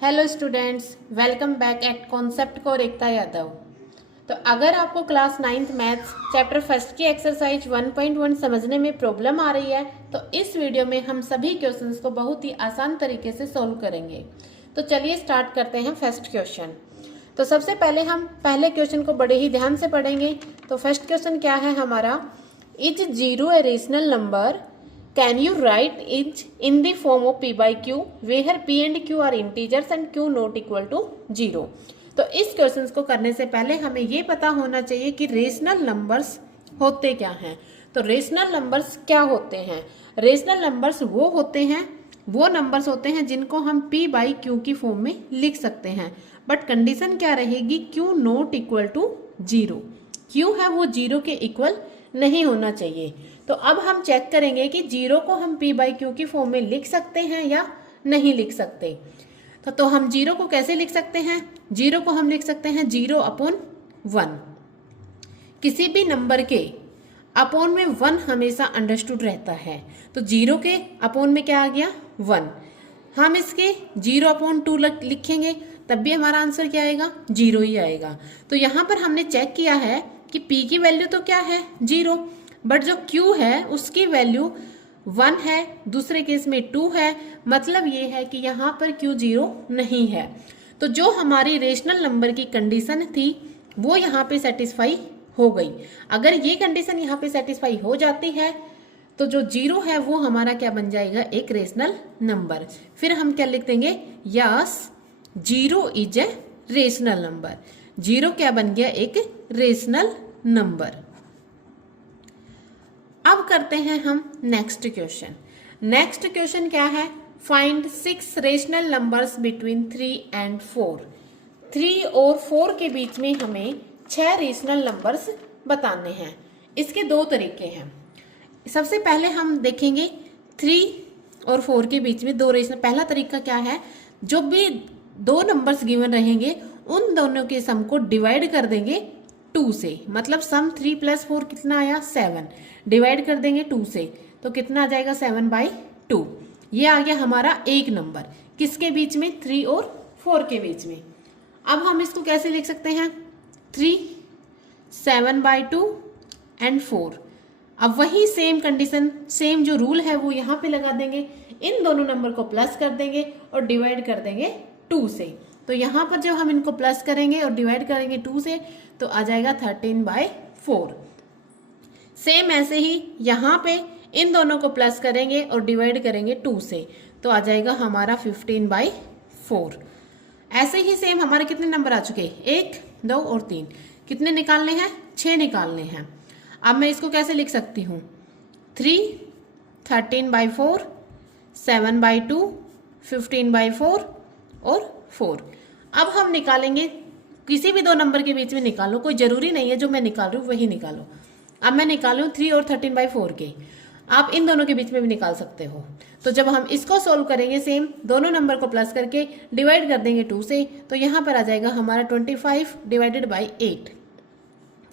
Hello students, welcome back at concept core Ekta Yadav. तो अगर आपको class 9th maths chapter first की एक्सरसाइज 1.1 समझने में प्रॉब्लम आ रही है तो इस वीडियो में हम सभी क्वेश्चंस को बहुत ही आसान तरीके से सॉल्व करेंगे। तो चलिए स्टार्ट करते हैं फर्स्ट क्वेश्चन। तो सबसे पहले हम पहले क्वेश्चन को बड़े ही ध्यान से पढ़ेंगे। तो फर्स्ट क्वेश्चन क्या है हमारा, is zero a rational number? Can you write it in the form of p by q where p and q are integers and q not equal to 0? तो इस क्वेश्चन को करने से पहले हमें ये पता होना चाहिए कि रेशनल नंबर्स होते क्या हैं। तो रेशनल नंबर्स क्या होते हैं? रेशनल नंबर्स वो होते हैं, वो नंबर्स होते हैं जिनको हम p बाई q की फॉर्म में लिख सकते हैं। बट कंडीशन क्या रहेगी? q not equal to 0। q है वो 0 के इक्वल नहीं होना चाहिए। तो अब हम चेक करेंगे कि 0 को हम p बाई क्यू की फॉर्म में लिख सकते हैं या नहीं लिख सकते। तो हम 0 को कैसे लिख सकते हैं? 0 को हम लिख सकते हैं 0 अपॉन 1। किसी भी नंबर के अपॉन में 1 हमेशा अंडरस्टूड रहता है। तो 0 के अपॉन में क्या आ गया? 1। हम इसके 0 अपॉन 2 लिखेंगे तब भी हमारा आंसर क्या आएगा? 0 ही आएगा। तो यहाँ पर हमने चेक किया है कि p की वैल्यू तो क्या है? 0, बट जो q है उसकी वैल्यू 1 है, दूसरे केस में 2 है। मतलब ये है कि यहाँ पर q 0 नहीं है। तो जो हमारी रेशनल नंबर की कंडीशन थी वो यहाँ पे सेटिस्फाई हो गई। अगर ये कंडीशन यहाँ पे सेटिस्फाई हो जाती है तो जो 0 है वो हमारा क्या बन जाएगा? एक रेशनल नंबर। फिर हम क्या लिख देंगे? Yes 0 is a rational number. 0 क्या बन गया? एक रेशनल नंबर। अब करते हैं हम नेक्स्ट क्वेश्चन। नेक्स्ट क्वेश्चन क्या है? Find 6 rational numbers between 3 and 4। 3 और 4 के बीच में हमें 6 रेशनल नंबर्स बताने हैं। इसके दो तरीके हैं। सबसे पहले हम देखेंगे 3 और 4 के बीच में दो रेशनल। पहला तरीका क्या है? जो भी दो नंबर्स गिवन रहेंगे उन दोनों के सम को डिवाइड कर देंगे 2 से। मतलब सम 3 प्लस 4 कितना आया? 7। डिवाइड कर देंगे 2 से तो कितना आ जाएगा? 7/2। ये आ गया हमारा एक नंबर। किसके बीच में? 3 और 4 के बीच में। अब हम इसको कैसे लिख सकते हैं? 3 7/2 एंड 4। अब वही सेम कंडीशन, सेम जो रूल है वो यहाँ पे लगा देंगे। इन दोनों नंबर को प्लस कर देंगे और डिवाइड कर देंगे 2 से। तो यहाँ पर जब हम इनको प्लस करेंगे और डिवाइड करेंगे 2 से तो आ जाएगा 13/4। सेम ऐसे ही यहाँ पे इन दोनों को प्लस करेंगे और डिवाइड करेंगे 2 से तो आ जाएगा हमारा 15/4। ऐसे ही सेम हमारे कितने नंबर आ चुके? 1, 2 और 3। कितने निकालने हैं? 6 निकालने हैं। अब मैं इसको कैसे लिख सकती हूँ? 3 13/4, 7/2, 15/4 और 4। अब हम निकालेंगे, किसी भी दो नंबर के बीच में निकालो, कोई जरूरी नहीं है जो मैं निकाल रही हूँ वही निकालो। अब मैं निकालूँ 3 और 13/4 के, आप इन दोनों के बीच में भी निकाल सकते हो। तो जब हम इसको सोल्व करेंगे सेम दोनों नंबर को प्लस करके डिवाइड कर देंगे 2 से तो यहाँ पर आ जाएगा हमारा 25/8।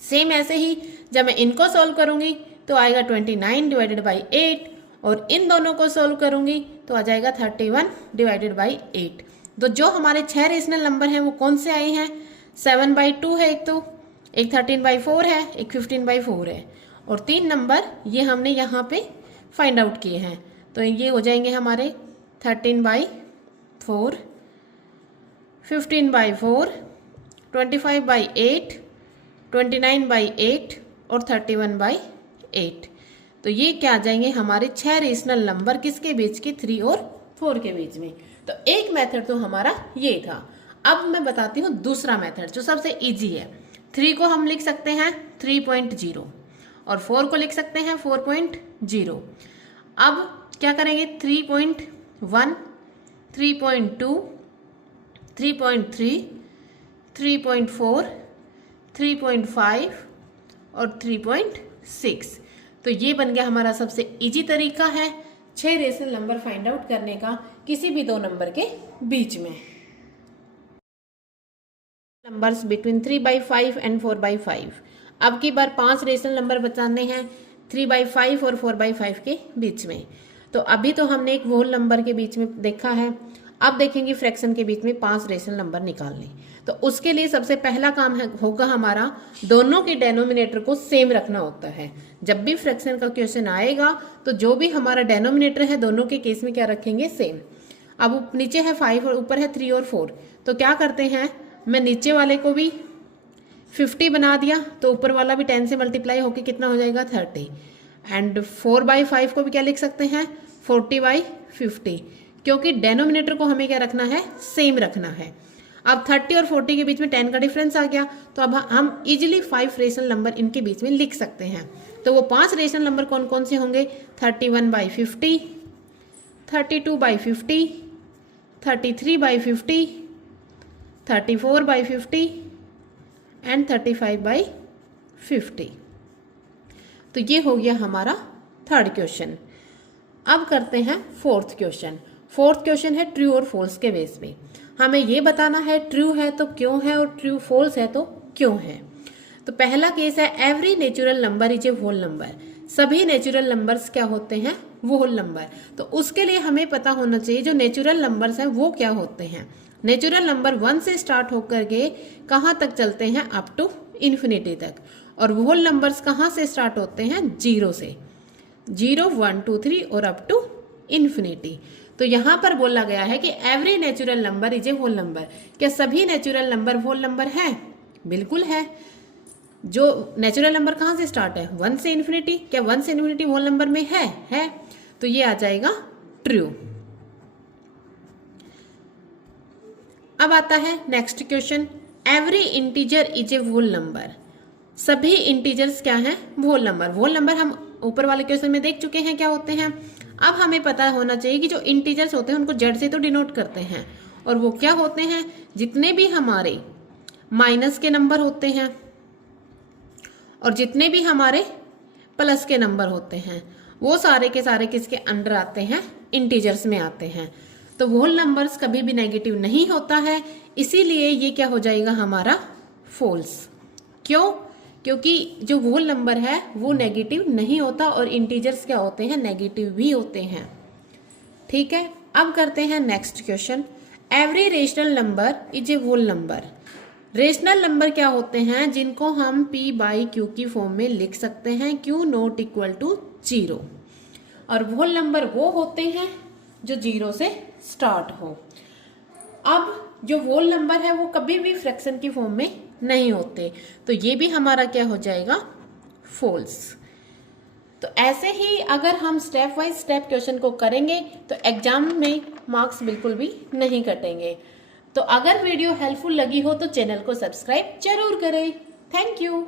सेम ऐसे ही जब मैं इनको सोल्व करूंगी तो आएगा 29/8 और इन दोनों को सोल्व करूंगी तो आ जाएगा 31/8। तो जो हमारे 6 रेशनल नंबर हैं वो कौन से आए हैं? 7/2 है एक, तो एक 13/4 है, एक 15/4 है और 3 नंबर ये हमने यहाँ पे फाइंड आउट किए हैं। तो ये हो जाएंगे हमारे 13/4, 15/4, 25/8, 29/8 और 31/8। तो ये क्या आ जाएंगे? हमारे 6 रेशनल नंबर किसके बीच के? 3 और 4 के बीच में। तो एक मेथड तो हमारा ये था। अब मैं बताती हूँ दूसरा मेथड जो सबसे इजी है। 3 को हम लिख सकते हैं 3.0 और 4 को लिख सकते हैं 4.0। अब क्या करेंगे? 3.1, 3.2, 3.3, 3.4, 3.5 और 3.6। तो ये बन गया हमारा सबसे इजी तरीका है 6 रेशनल नंबर फाइंड आउट करने का किसी भी दो नंबर के बीच में। Numbers between 3/5 and 4/5। अब की बार 5 रेशनल नंबर बताने हैं 3/5 और 4/5 के बीच में। तो अभी तो हमने एक होल नंबर के बीच में देखा है। अब देखेंगे फ्रैक्शन के बीच में 5 रेशनल नंबर निकालने। तो उसके लिए सबसे पहला काम होगा हमारा दोनों के डेनोमिनेटर को सेम रखना होता है। जब भी फ्रैक्शन का क्वेश्चन आएगा तो जो भी हमारा डेनोमिनेटर है दोनों के केस में क्या रखेंगे, सेम। अब नीचे है 5 और ऊपर है 3 और 4, तो क्या करते हैं, मैं नीचे वाले को भी 50 बना दिया तो ऊपर वाला भी 10 से मल्टीप्लाई होकर कितना हो जाएगा 30। एंड 4/5 को भी क्या लिख सकते हैं 40/50, क्योंकि डेनोमिनेटर को हमें क्या रखना है, सेम रखना है। अब 30 और 40 के बीच में 10 का डिफरेंस आ गया, तो अब हम इजीली 5 रेशनल नंबर इनके बीच में लिख सकते हैं। तो वो 5 रेशनल नंबर कौन कौन से होंगे, 31/50, 32/50, 33/50, 34/50 एंड 35/50। तो ये हो गया हमारा थर्ड क्वेश्चन। अब करते हैं फोर्थ क्वेश्चन। फोर्थ क्वेश्चन है ट्रू और फॉल्स के बेस पे। हमें ये बताना है ट्रू है तो क्यों है और ट्रू फॉल्स है तो क्यों है। तो पहला केस है every natural number is a whole number. सभी नेचुरल नंबर्स क्या होते हैं, वो होल नंबर। तो उसके लिए हमें पता होना चाहिए जो नेचुरल नंबर्स हैं वो क्या होते हैं। नेचुरल नंबर 1 से स्टार्ट होकर के कहाँ तक चलते हैं, अप टू इन्फिनिटी तक। और होल नंबर्स कहाँ से स्टार्ट होते हैं, 0 से, 0, 1, 2, 3 और अप टू इन्फिनिटी। तो यहाँ पर बोला गया है कि every natural number is a whole number. क्या सभी नेचुरल नंबर होल नंबर है, बिल्कुल है। जो नेचुरल नंबर कहाँ से स्टार्ट है, 1 से इन्फिनिटी। क्या 1 से इन्फिनिटी होल नंबर में है। तो ये आ जाएगा ट्रू। अब आता है next question, every integer is a whole number. सभी इंटीजर्स क्या हैं, होल नंबर। होल नंबर हम ऊपर वाले क्वेश्चन में देख चुके हैं क्या होते हैं। अब हमें पता होना चाहिए कि जो इंटीजर्स होते हैं उनको जेड से तो डिनोट करते हैं, और वो क्या होते हैं, जितने भी हमारे माइनस के नंबर होते हैं और जितने भी हमारे प्लस के नंबर होते हैं वो सारे के सारे किसके अंडर आते हैं, इंटीजर्स में आते हैं। तो होल नंबर्स कभी भी नेगेटिव नहीं होता है, इसीलिए ये क्या हो जाएगा हमारा फॉल्स। क्यों, क्योंकि जो होल नंबर है वो नेगेटिव नहीं होता और इंटीजर्स क्या होते हैं, नेगेटिव भी होते हैं। ठीक है, अब करते हैं next question, every rational number is a whole number. Rational number क्या होते हैं, जिनको हम p/q की फॉर्म में लिख सकते हैं, q नॉट इक्वल टू 0। और होल नंबर वो होते हैं जो 0 से स्टार्ट हो। अब जो होल नंबर है वो कभी भी फ्रैक्शन की फॉर्म में नहीं होते, तो ये भी हमारा क्या हो जाएगा, फॉल्स। तो ऐसे ही अगर हम स्टेप वाइज स्टेप क्वेश्चन को करेंगे तो एग्जाम में मार्क्स बिल्कुल भी नहीं कटेंगे। तो अगर वीडियो हेल्पफुल लगी हो तो चैनल को सब्सक्राइब जरूर करें। Thank you.